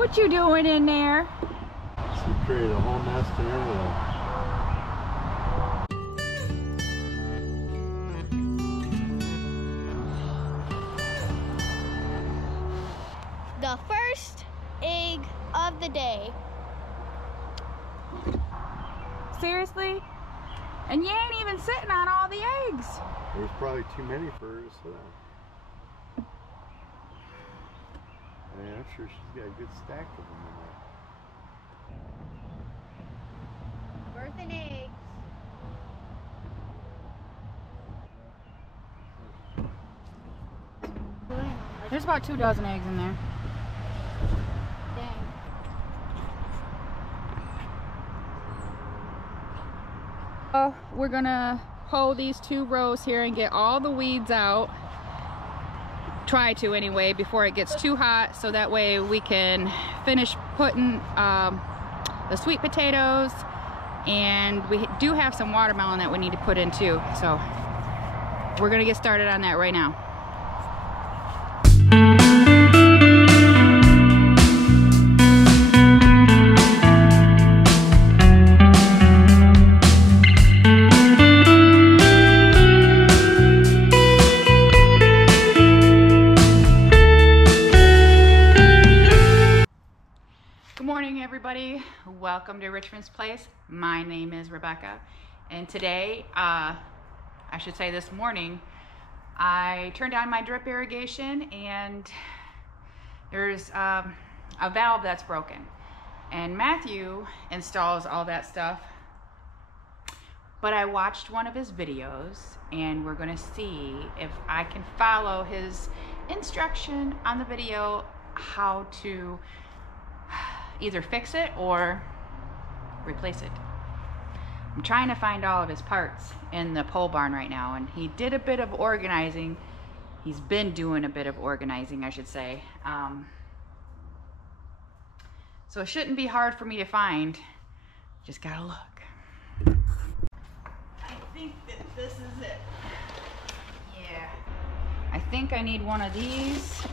What you doing in there? She created a whole nest and everything. The first egg of the day. Seriously? And you ain't even sitting on all the eggs. There's probably too many for her to sit on. Yeah, I'm sure she's got a good stack of them in there. Birthing eggs. There's about 2 dozen eggs in there. Dang. We're gonna hoe these 2 rows here and get all the weeds out. Try to anyway before it gets too hot, so that way we can finish putting the sweet potatoes, and we do have some watermelon that we need to put in too. So we're gonna get started on that right now. Everybody, welcome to Richmond's Place. My name is Rebecca, and today, I should say this morning, I turned on my drip irrigation and there's a valve that's broken, and Matthew installs all that stuff, but I watched one of his videos and we're going to see if I can follow his instruction on the video how to either fix it or replace it. I'm trying to find all of his parts in the pole barn right now, and he did a bit of organizing. He's been doing a bit of organizing, I should say. So it shouldn't be hard for me to find. Just gotta look. I think that this is it. Yeah. I think I need one of these.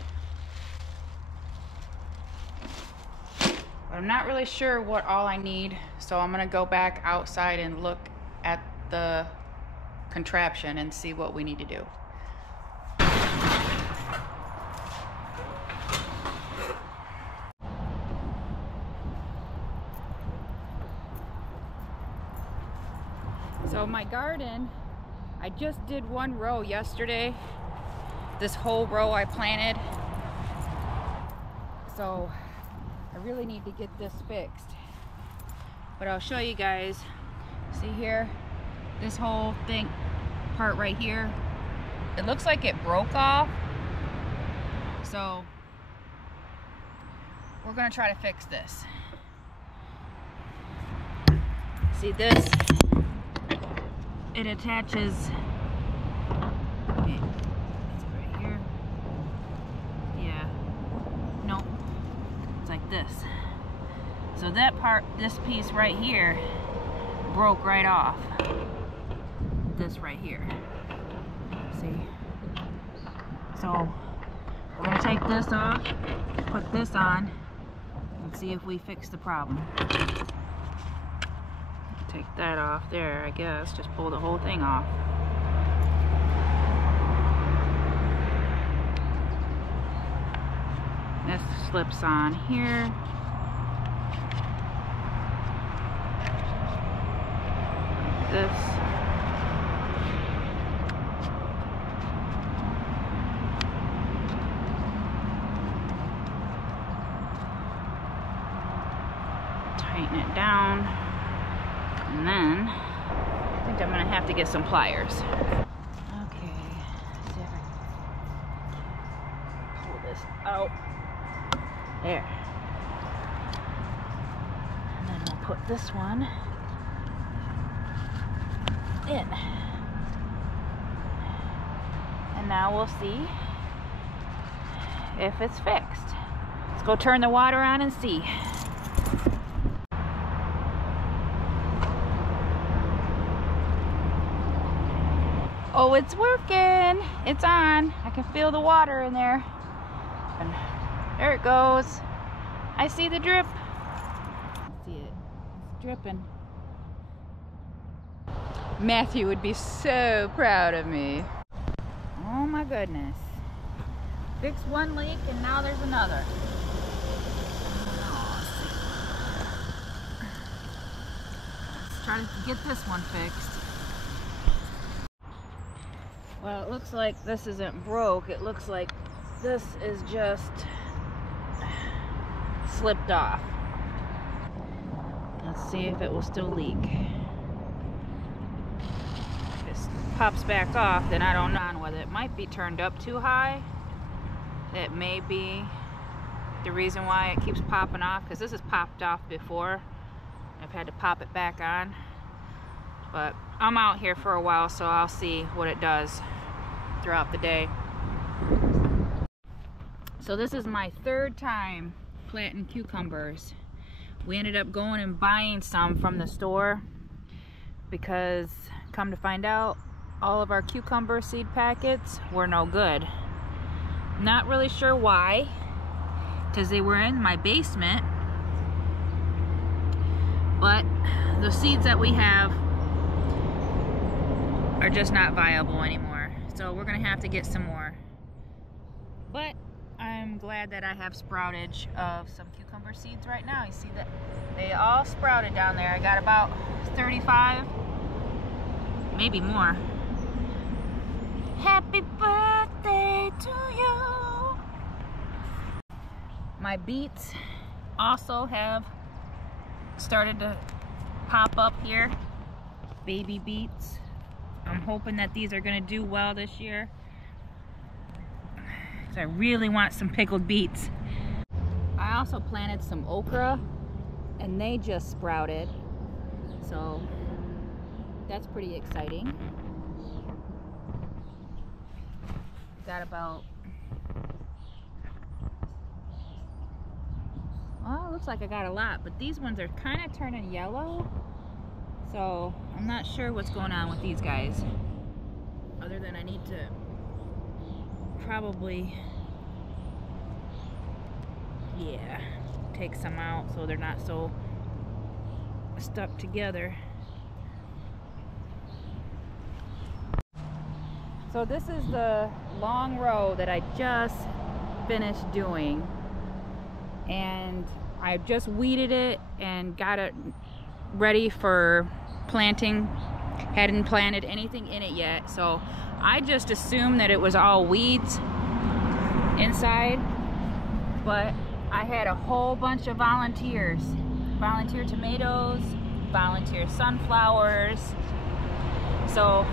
I'm not really sure what all I need, so I'm gonna go back outside and look at the contraption and see what we need to do. So my garden, I just did 1 row yesterday. This whole row I planted. So I really need to get this fixed, but I'll show you guys. See here, this whole thing, part right here, it looks like it broke off, so we're gonna try to fix this. See this, it attaches, it's right here, yeah, nope. Like this. So that part, this piece right here broke right off. This right here. See? So we're gonna take this off, put this on, and see if we fix the problem. Take that off there, I guess. Just pull the whole thing off. This slips on here. Like this. Tighten it down. And then I think I'm gonna have to get some pliers. Okay, see if I can pull this out. There. And then we'll put this one in. And now we'll see if it's fixed. Let's go turn the water on and see. Oh, it's working. It's on. I can feel the water in there. And there it goes. I see the drip. I see it. It's dripping. Matthew would be so proud of me. Oh my goodness. Fixed one leak and now there's another. Let's try to get this one fixed. Well, it looks like this isn't broke. It looks like this is just slipped off. Let's see if it will still leak. If this pops back off, then I don't know whether it might be turned up too high. That may be the reason why it keeps popping off, because this has popped off before. I've had to pop it back on. But I'm out here for a while, so I'll see what it does throughout the day. So this is my third time planting cucumbers. We ended up going and buying some from the store because, come to find out, all of our cucumber seed packets were no good. Not really sure why, because they were in my basement, but the seeds that we have are just not viable anymore. So we're gonna have to get some more. But I'm glad that I have sproutage of some cucumber seeds right now. You see that they all sprouted down there. I got about 35, maybe more. Happy birthday to you. My beets also have started to pop up here. Baby beets. I'm hoping that these are going to do well this year. Because I really want some pickled beets. I also planted some okra and they just sprouted. So that's pretty exciting. Got about, well, it looks like I got a lot, but these ones are kind of turning yellow. So I'm not sure what's going on with these guys, other than I need to probably, yeah, take some out so they're not so stuck together. So this is the long row that I just finished doing, and I just weeded it and got it ready for planting. Hadn't planted anything in it yet, so I just assumed that it was all weeds inside, but I had a whole bunch of volunteers. Volunteer tomatoes, volunteer sunflowers. So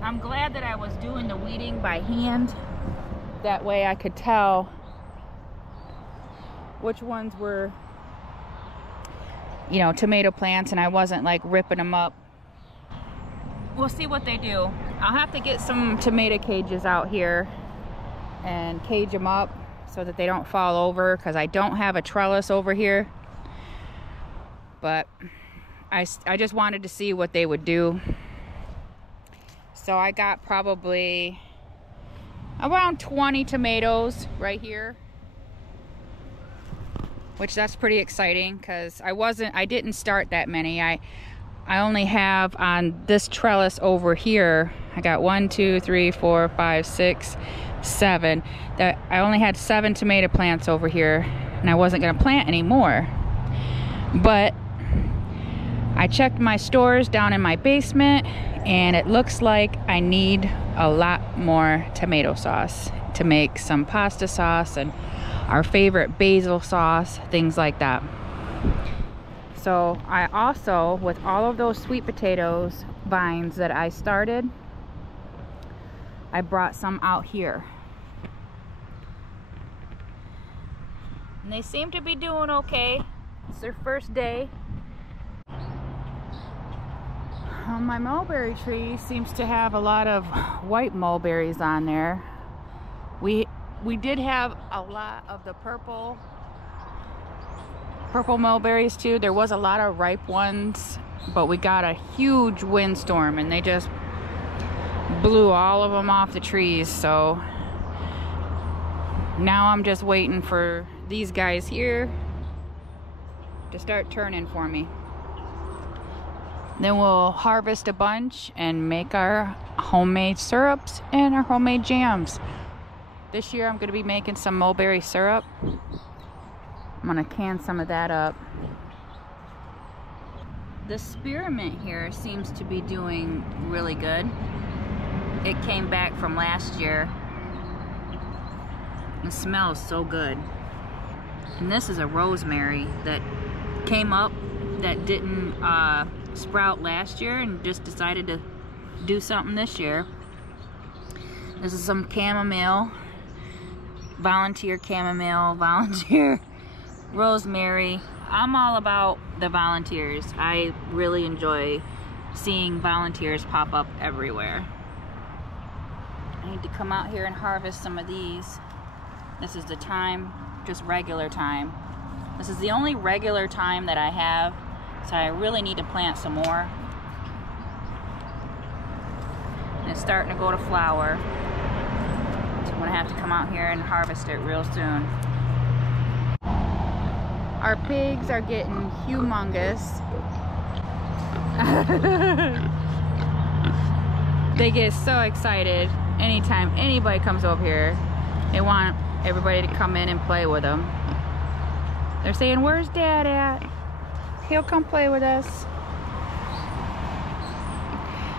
I'm glad that I was doing the weeding by hand. That way I could tell which ones were, you know, tomato plants, and I wasn't like ripping them up. We'll see what they do. I'll have to get some tomato cages out here and cage them up so that they don't fall over, because I don't have a trellis over here. But I just wanted to see what they would do. So I got probably around 20 tomatoes right here, which that's pretty exciting, because I didn't start that many. I only have on this trellis over here, I got 1, 2, 3, 4, 5, 6, 7. That I only had 7 tomato plants over here, and I wasn't gonna plant any more. But I checked my stores down in my basement, and it looks like I need a lot more tomato sauce to make some pasta sauce and our favorite basil sauce, things like that. So I also, with all of those sweet potatoes vines that I started, I brought some out here. And they seem to be doing okay. It's their first day. My mulberry tree seems to have a lot of white mulberries on there. We did have a lot of the purple mulberries too. There was a lot of ripe ones, but we got a huge windstorm and they just blew all of them off the trees. So Now I'm just waiting for these guys here to start turning for me. Then we'll harvest a bunch and make our homemade syrups and our homemade jams. This year I'm going to be making some mulberry syrup. I'm going to can some of that up. The spearmint here seems to be doing really good. It came back from last year. It smells so good. And this is a rosemary that came up that didn't sprout last year and just decided to do something this year. This is some chamomile, volunteer rosemary. I'm all about the volunteers. I really enjoy seeing volunteers pop up everywhere. I need to come out here and harvest some of these. This is the time, just regular time. This is the only regular time that I have, so I really need to plant some more. And it's starting to go to flower. So I'm gonna have to come out here and harvest it real soon. Our pigs are getting humongous. They get so excited anytime anybody comes over here. They want everybody to come in and play with them. They're saying, "Where's Dad at? He'll come play with us."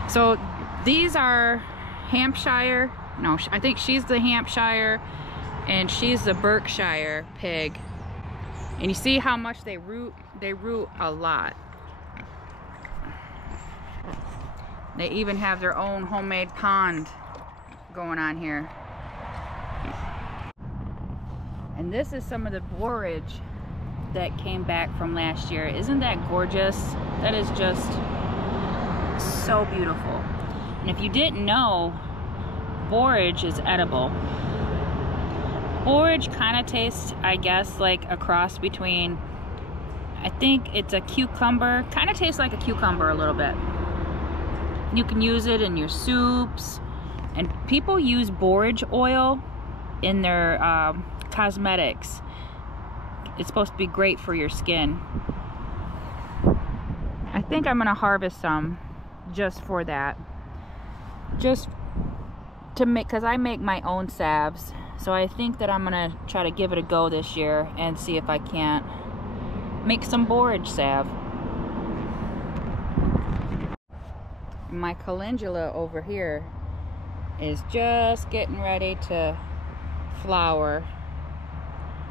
So these are Hampshire. No, I think she's the Hampshire and she's the Berkshire pig. And you see how much they root? They root a lot. They even have their own homemade pond going on here. And this is some of the borage that came back from last year. Isn't that gorgeous? That is just so beautiful. And if you didn't know, borage is edible. Borage kind of tastes, I guess, like a cross between, I think it's a cucumber. Kind of tastes like a cucumber a little bit. You can use it in your soups. And people use borage oil in their cosmetics. It's supposed to be great for your skin. I think I'm gonna harvest some just for that. Just to make, because I make my own salves. So I think that I'm gonna try to give it a go this year and see if I can't make some borage salve. My calendula over here is just getting ready to flower.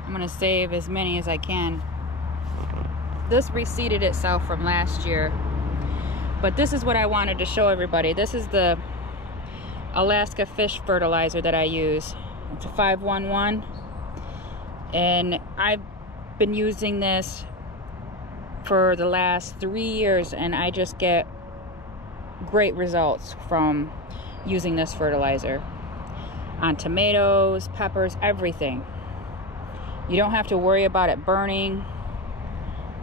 I'm gonna save as many as I can. This reseeded itself from last year, but this is what I wanted to show everybody. This is the Alaska fish fertilizer that I use. It's a 511, and I've been using this for the last 3 years, and I just get great results from using this fertilizer on tomatoes, peppers, everything. You don't have to worry about it burning.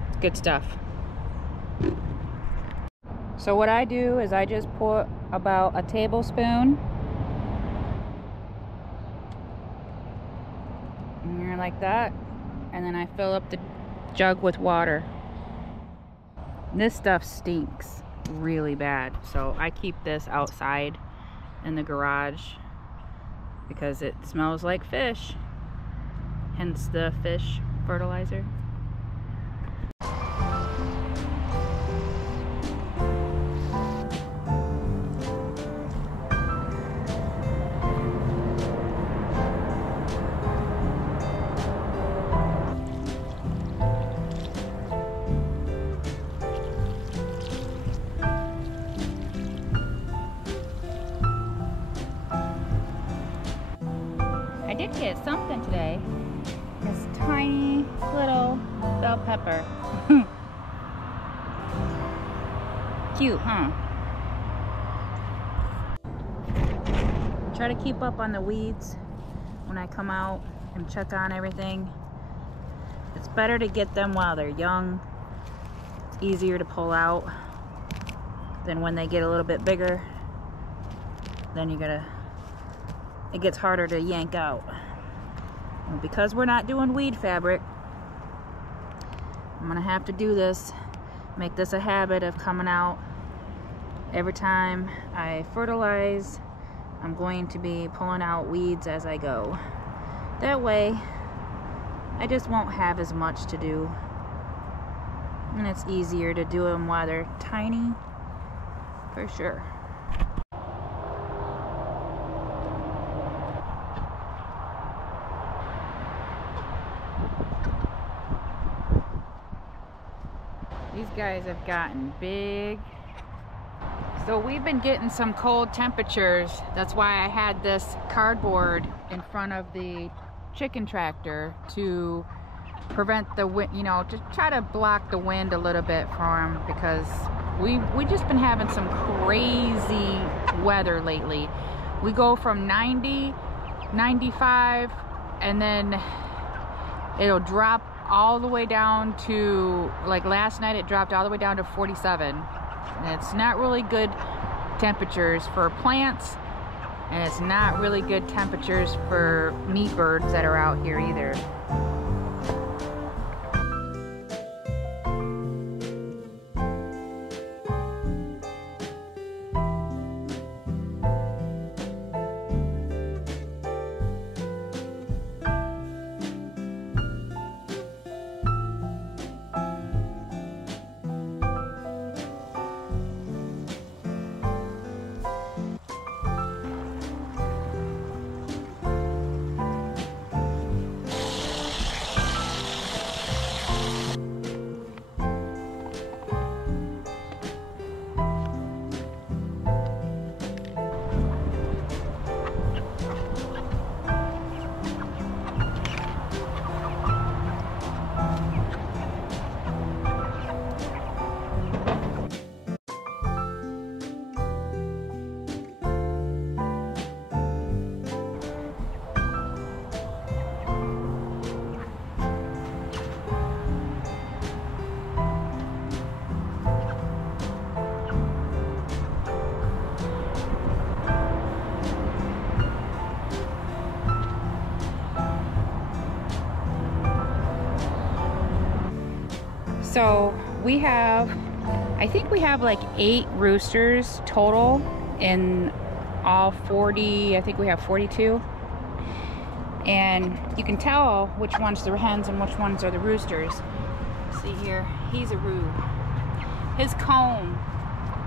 It's good stuff. So what I do is I just put about a tablespoon in here like that, and then I fill up the jug with water. This stuff stinks really bad, so I keep this outside in the garage because it smells like fish, hence the fish fertilizer. I did get something today. This tiny little bell pepper. Cute, huh? Try to keep up on the weeds when I come out and check on everything. It's better to get them while they're young. It's easier to pull out than when they get a little bit bigger. Then it gets harder to yank out. Well, because we're not doing weed fabric, I'm gonna have to do this, make this a habit of coming out every time I fertilize. I'm going to be pulling out weeds as I go. That way, I just won't have as much to do. And it's easier to do them while they're tiny, for sure. These guys have gotten big. So we've been getting some cold temperatures. That's why I had this cardboard in front of the chicken tractor to prevent the wind, you know, to try to block the wind a little bit for them, because we just been having some crazy weather lately. We go from 90, 95, and then it'll drop all the way down to, like last night it dropped all the way down to 47. And it's not really good temperatures for plants, and it's not really good temperatures for meat birds that are out here either. So we have, I think we have like 8 roosters total in all 40, I think we have 42. And you can tell which ones are the hens and which ones are the roosters. See here, he's a roo. His comb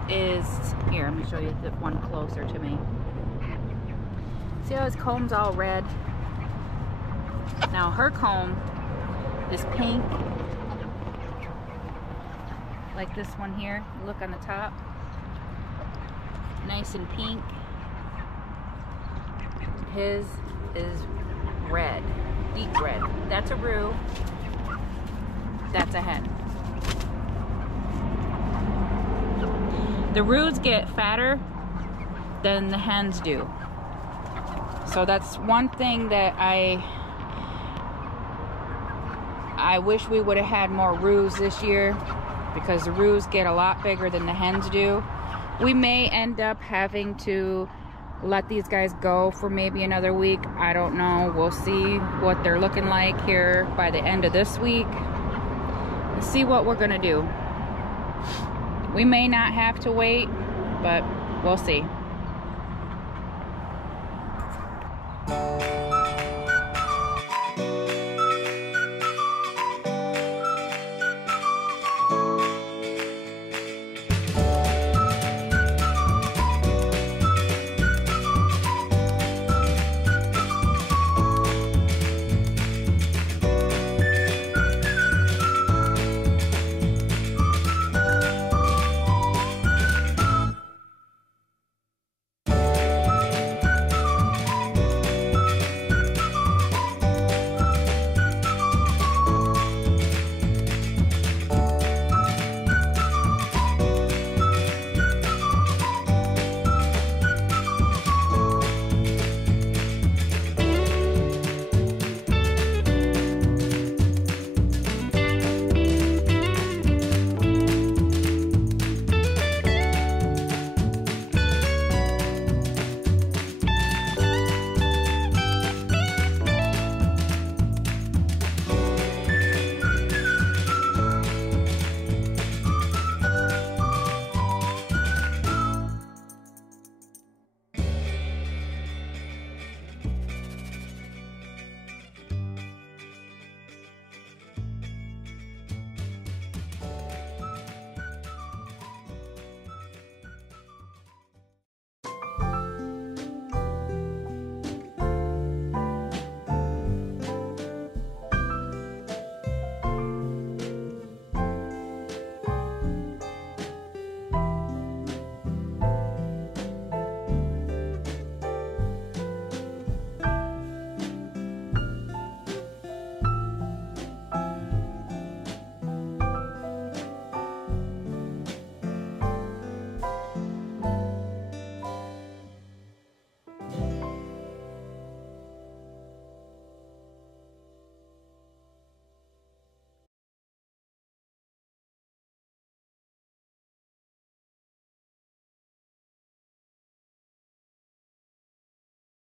is, here, let me show you the one closer to me. See how his comb's all red? Now her comb is pink, like this one here. Look on the top, nice and pink. His is red, deep red. That's a roo, that's a hen. The roos get fatter than the hens do. So that's one thing that I wish we would have had more roos this year, because the roos get a lot bigger than the hens do. We may end up having to let these guys go for maybe another week. I don't know. We'll see what they're looking like here by the end of this week and see what we're gonna do. We may not have to wait, but we'll see.